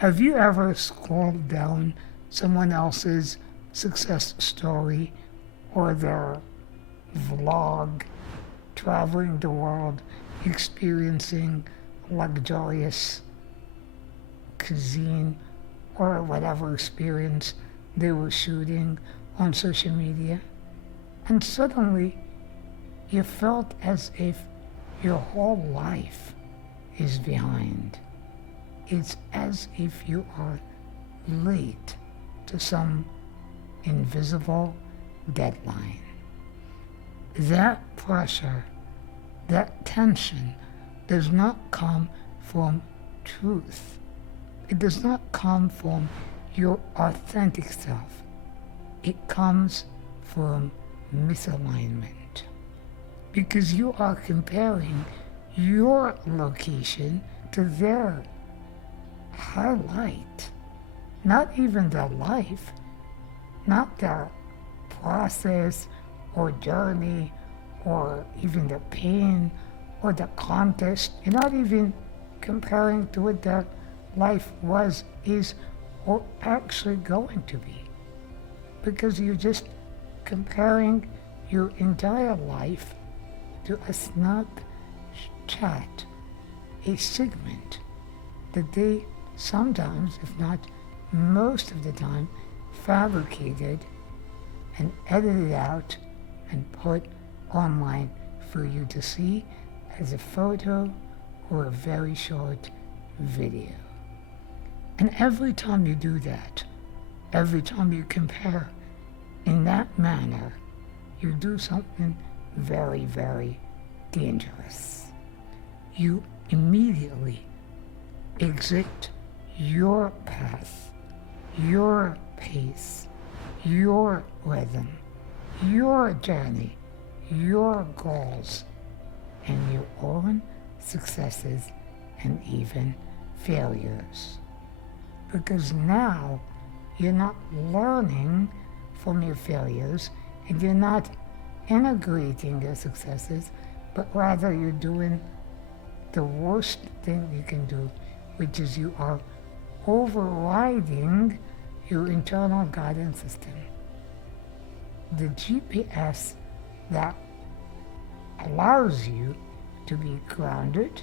Have you ever scrolled down someone else's success story or their vlog, traveling the world, experiencing luxurious cuisine or whatever experience they were shooting on social media? And suddenly you felt as if your whole life is behind. It's as if you are late to some invisible deadline. That pressure, that tension does not come from truth. It does not come from your authentic self. It comes from misalignment. Because you are comparing your location to their highlight, not even their life, not their process or journey or even the pain or the contest. You're not even comparing to what their life was, is, or actually going to be. Because you're just comparing your entire life to a snapshot, a segment that they sometimes, if not most of the time, fabricated and edited out and put online for you to see as a photo or a very short video. And every time you do that, every time you compare in that manner, you do something very, very dangerous. You immediately exit your path, your pace, your rhythm, your journey, your goals, and your own successes and even failures. Because now you're not learning from your failures and you're not integrating your successes, but rather you're doing the worst thing you can do, which is you are overriding your internal guidance system. The GPS that allows you to be grounded,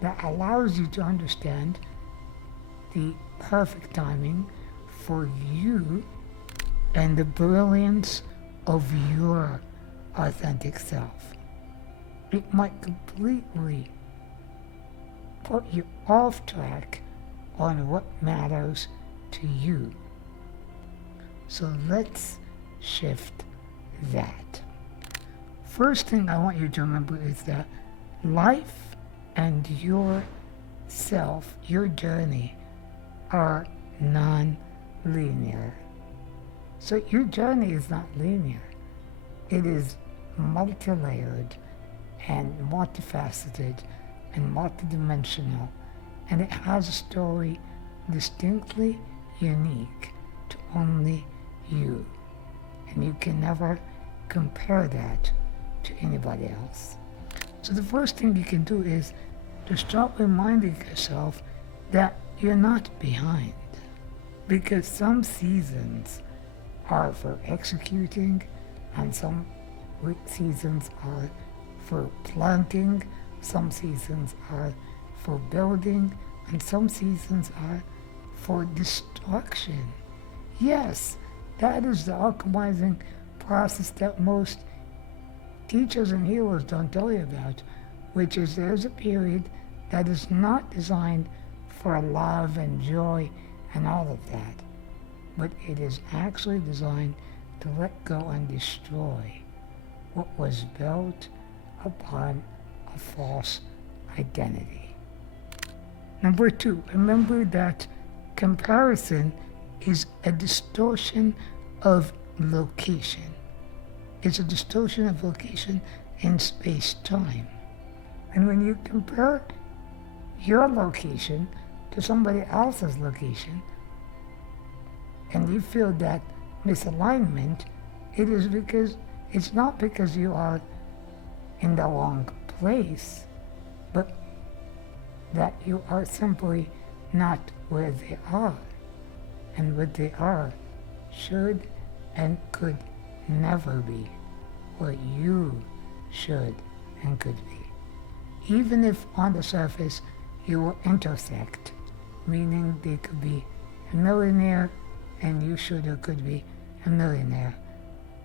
that allows you to understand the perfect timing for you and the brilliance of your authentic self. It might completely put you off track on what matters to you. So let's shift that. First thing I want you to remember is that life and your self, your journey, are non-linear. So your journey is not linear. It is multi-layered and multifaceted and multidimensional, and it has a story distinctly unique to only you. And you can never compare that to anybody else. So the first thing you can do is to start reminding yourself that you're not behind. Because some seasons are for executing, and some seasons are for planting, some seasons are for building, and some seasons are for destruction. Yes, that is the alchemizing process that most teachers and healers don't tell you about, which is there's a period that is not designed for love and joy and all of that, but it is actually designed to let go and destroy what was built upon a false identity. Number 2, remember that comparison is a distortion of location. It's a distortion of location in space-time. And when you compare your location to somebody else's location, and you feel that misalignment, it is because it's not because you are in the wrong place, but that you are simply not where they are. And what they are should and could never be what you should and could be. Even if on the surface you will intersect, meaning they could be a millionaire and you should or could be a millionaire.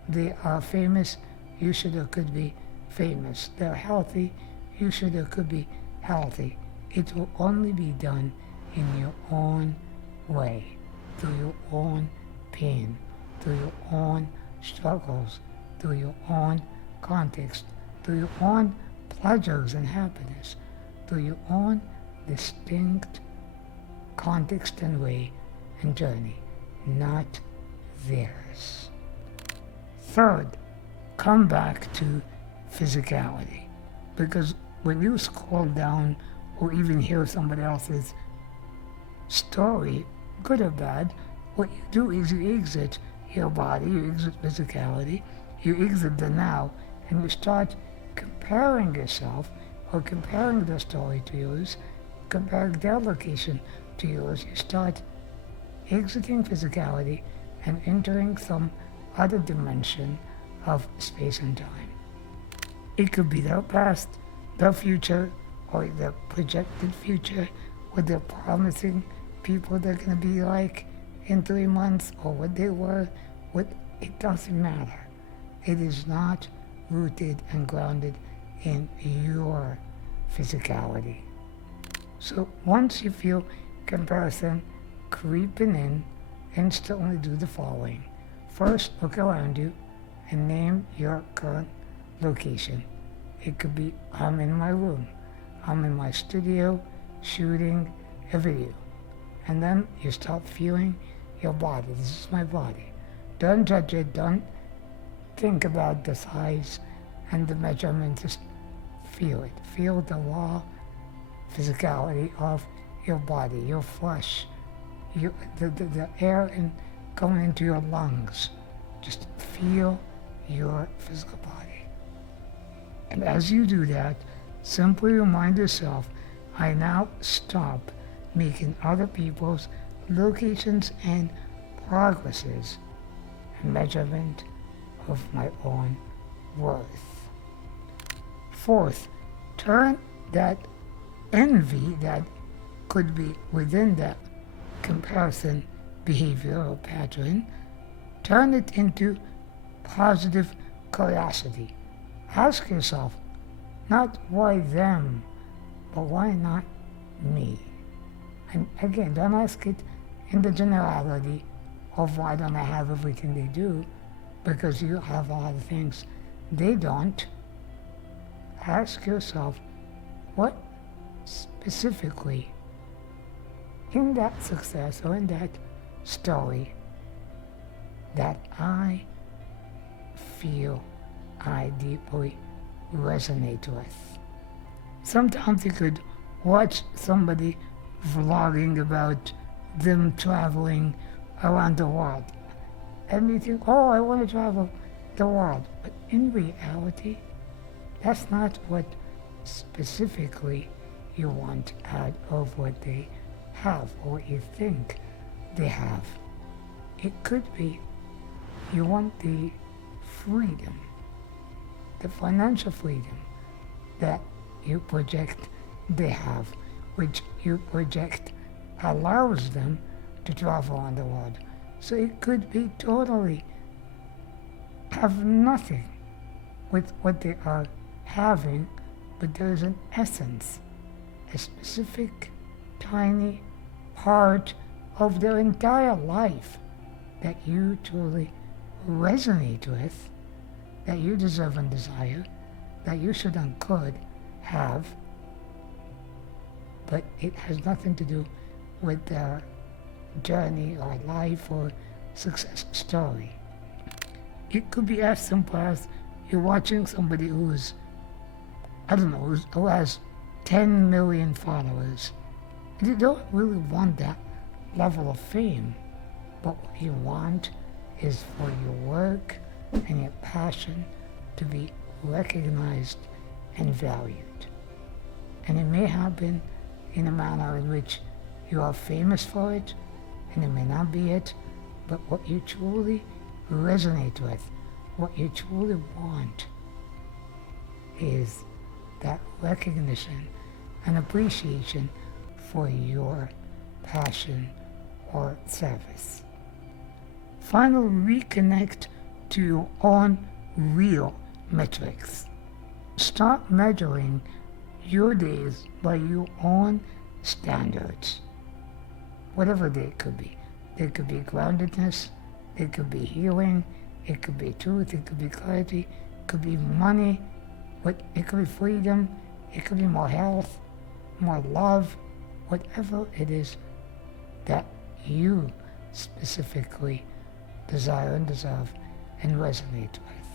They are famous, you should or could be famous. They're healthy, you should or could be healthy. It will only be done in your own way, through your own pain, through your own struggles, through your own context, through your own pleasures and happiness, through your own distinct context and way and journey, not theirs. Third, come back to physicality, because when you scroll down or even hear somebody else's story, good or bad, what you do is you exit your body, you exit physicality, you exit the now, and you start comparing yourself or comparing the story to yours, comparing their location to yours. You start exiting physicality and entering some other dimension of space and time. It could be their past, their future, or their projected future, what they're promising people they're going to be like in 3 months, or what they were. It doesn't matter. It is not rooted and grounded in your physicality. So once you feel comparison creeping in, instantly do the following. First, look around you and name your current location. It could be, I'm in my room, I'm in my studio shooting a video. And then you start feeling your body. This is my body. Don't judge it, don't think about the size and the measurement, just feel it. Feel the raw physicality of your body, your flesh, the air going into your lungs. Just feel your physical body. And as you do that, simply remind yourself, I now stop making other people's locations and progresses a measurement of my own worth. Fourth, turn that envy that could be within that comparison behavior or pattern, turn it into positive curiosity. Ask yourself, not why them, but why not me? And again, don't ask it in the generality of why don't I have everything they do, because you have a lot of things they don't. Ask yourself, what specifically in that success or in that story that I feel I deeply resonate with. Sometimes you could watch somebody vlogging about them traveling around the world, and you think, oh, I want to travel the world. But in reality, that's not what specifically you want out of what they have or what you think they have. It could be you want the freedom, the financial freedom that you project they have, which you project allows them to travel on the world. So it could be totally have nothing with what they are having, but there is an essence, a specific tiny part of their entire life that you truly resonate with, that you deserve and desire, that you should and could have, but it has nothing to do with their journey or life or success story. It could be as simple as you're watching somebody who's, who has 10 million followers. And you don't really want that level of fame, but what you want is for your work and your passion to be recognized and valued. And it may happen in a manner in which You are famous for it, and it may not be it, but what you truly resonate with, what you truly want, is that recognition and appreciation for your passion or service. Finally, reconnect to your own real metrics. Start measuring your days by your own standards, whatever they could be. They could be groundedness, it could be healing, it could be truth, it could be clarity, it could be money, but it could be freedom, it could be more health, more love, whatever it is that you specifically desire and deserve and resonate with.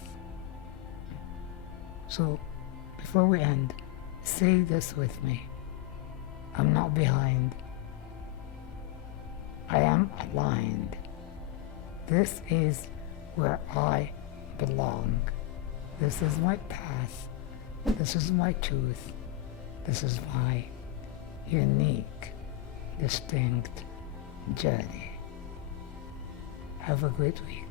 So, before we end, say this with me. I'm not behind. I am aligned. This is where I belong. This is my path. This is my truth. This is my unique, distinct journey. Have a great week.